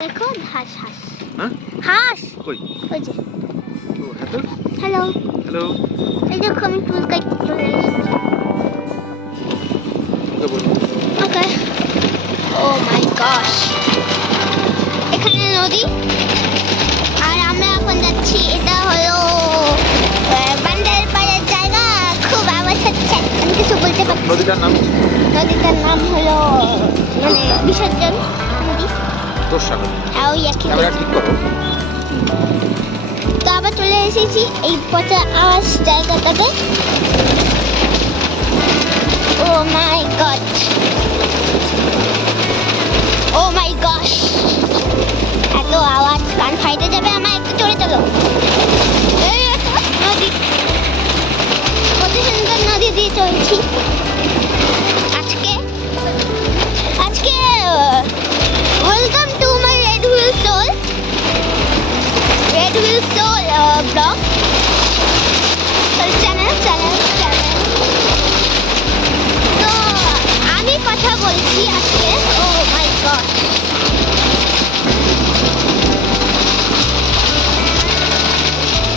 দেখো হাঁস হাঁস। হ্যাঁ? হাঁস। কই? ওই যে। হ্যাঁ হ্যালো। হ্যালো। এই দেখো আমি টুল কাট চলে এসেছি ওকে ও মাই গশ। এখানে নদী। আর আমরা এখন যাচ্ছি এটা হলো বান্দার পাড়ের জায়গা। খুব আওয়াজ হচ্ছে আমি কিছু বলতে পারছি নদীটার নাম নদীটার নাম হলো মানে বিসর্জন। তোর সাগর ক্যামেরা ঠিক করো তো আবার চলে এসেছি এই পচা আমার জায়গাটাতে। ও my god oh my gosh blog channel channel channel তো, আমি কথা বলছি আজকে। Oh my god.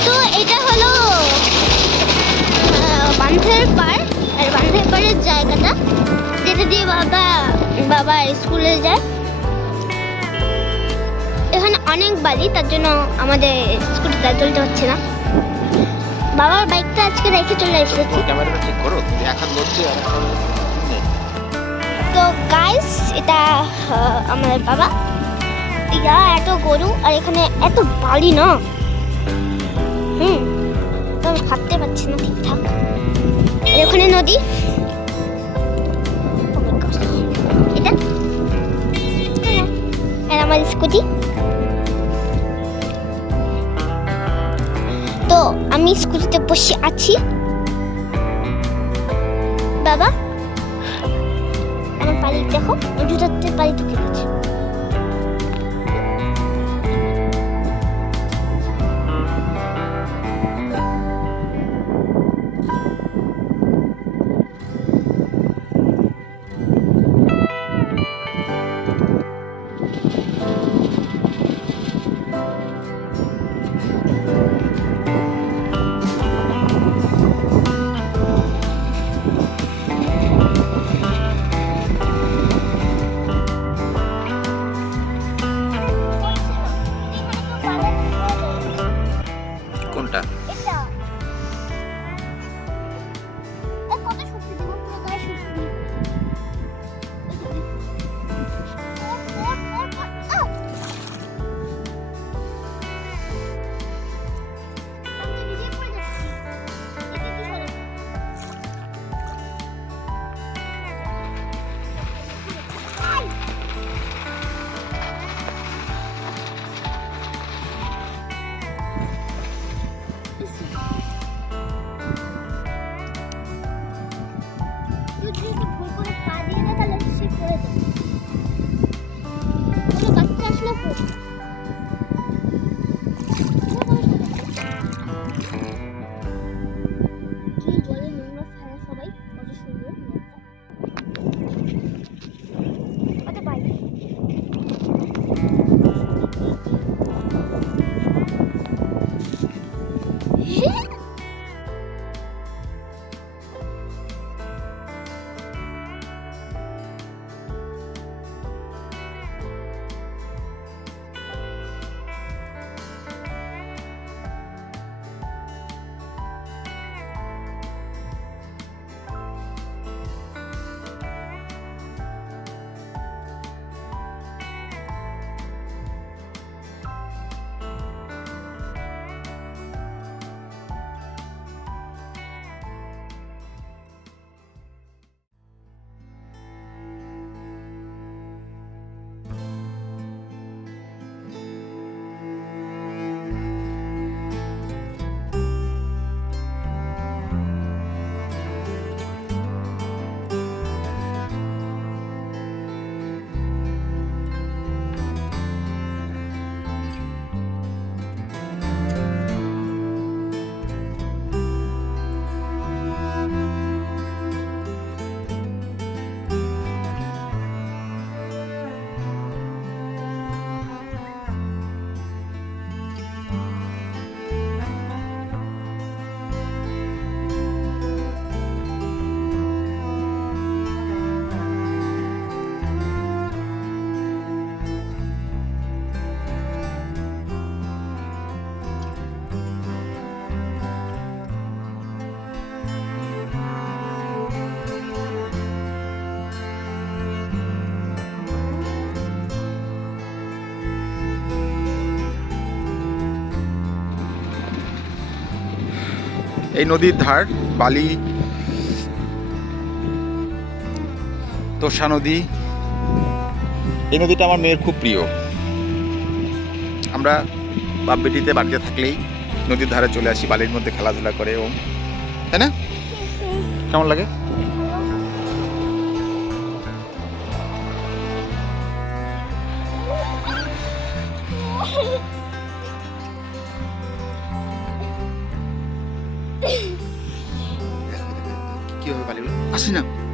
তো এটা হলো বান্ধের পাড়। আর বান্ধের পাড়ের জায়গাটা যেটা দিয়ে বাবা বাবা স্কুলে যায়। অনেক বালি তার জন্য আমাদের স্কুটিটা চলতে হচ্ছে না। বাবার বাইকটা আজকে রেখে চলে এসেছি। ক্যামেরাটা ঠিক করো। তো গাইস এটা আমার বাবা। ইয়া এত গরু আর এখানে এত বালি না। হুম তো আমি হাঁটতে পারছি না ঠিকঠাক। আর ওখানে নদী। Oh এটা? হ্যাঁ, আর আমার স্কুটি। আমি স্কুটিতে বসে আছি। বাবা আমার বাড়ি দেখো জুতাতে পালি ঢুকে গেছে এই নদীর ধার, বালি, তোষা নদী। এই নদীটা আমার মেয়ের খুব প্রিয়। আমরা বাপ বেটিতে বাড়িতে থাকলেই নদীর ধারে চলে আসি, বালির মধ্যে খেলাধুলা করে ও তাই না? কেমন লাগে? বালিগুলো আসি না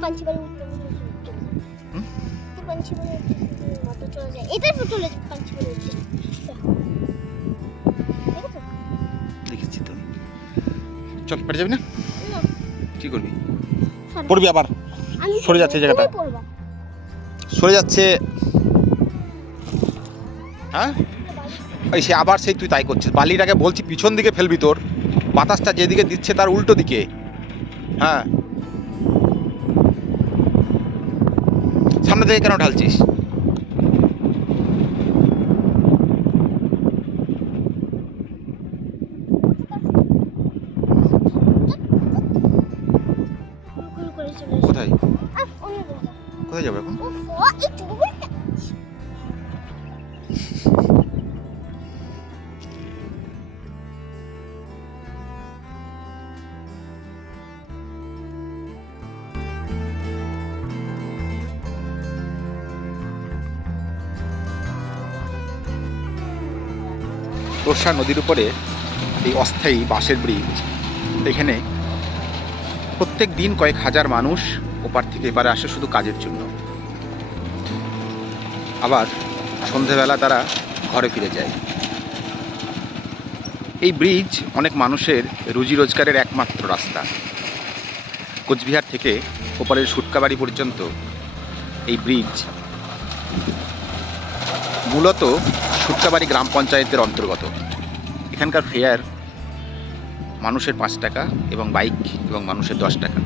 বাড়ি উঠতে দেখেছ? দেখেছি তো। চল পেটে যাবি না? না। কি করবি? পড়বি আবার? সরে যাচ্ছে জায়গাটা। সরে যাচ্ছে। হ্যাঁ? ওই সে আবার সেই তুই তাই করছিস। বালিটাকে বলছি পিছন দিকে ফেলবি তোর। বাতাসটা যেদিকে দিচ্ছে তার উল্টো দিকে। হ্যাঁ। সামনে থেকে কেন ঢালছিস। কোথায়? দিকে। কোথায় যাব এখন? তোরসা নদীর উপরে এই অস্থায়ী বাঁশের ব্রিজ। এখানে প্রত্যেক দিন কয়েক হাজার মানুষ ওপার থেকে এপারে আসে শুধু কাজের জন্য। আবার সন্ধেবেলা তারা ঘরে ফিরে যায়। এই ব্রিজ অনেক মানুষের রুজি রোজগারের একমাত্র রাস্তা। কোচবিহার থেকে ওপারের সুটকাবাড়ি পর্যন্ত এই ব্রিজ মূলত সুটকাবাড়ি গ্রাম পঞ্চায়েতের অন্তর্গত। এখানকার ফেয়ার মানুষের পাঁচ টাকা এবং বাইক এবং মানুষের দশ টাকা।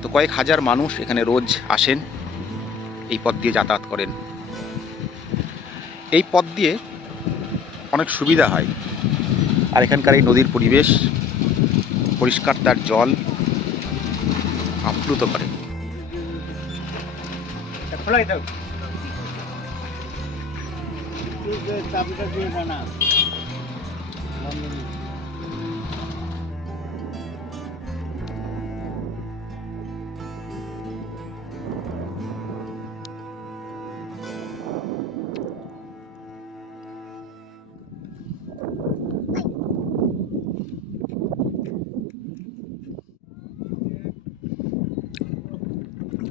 তো কয়েক হাজার মানুষ এখানে রোজ আসেন, এই পথ দিয়ে যাতায়াত করেন। এই পথ দিয়ে অনেক সুবিধা হয়। আর এখানকার এই নদীর পরিবেশ পরিষ্কার তার জল আপ্লুত করে।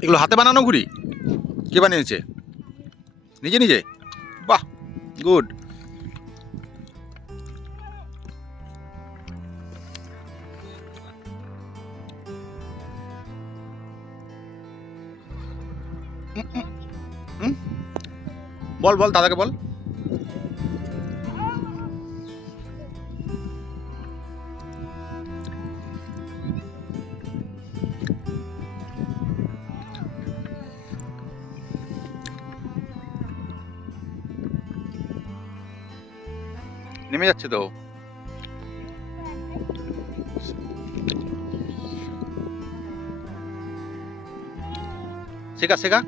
এগুলো হাতে বানানো ঘুড়ি? কে বানিয়েছে? নিজে নিজে? গুড। বল বল দাদাকে বল। নেমে যাচ্ছে তো। শেখা শেখা।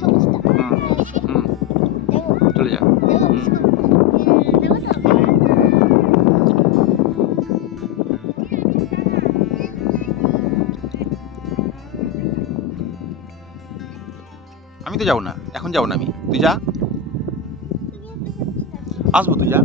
সবুজটা চলে যা আমি তো যাব না এখন যাব না আমি তুই যা আসব তুই যা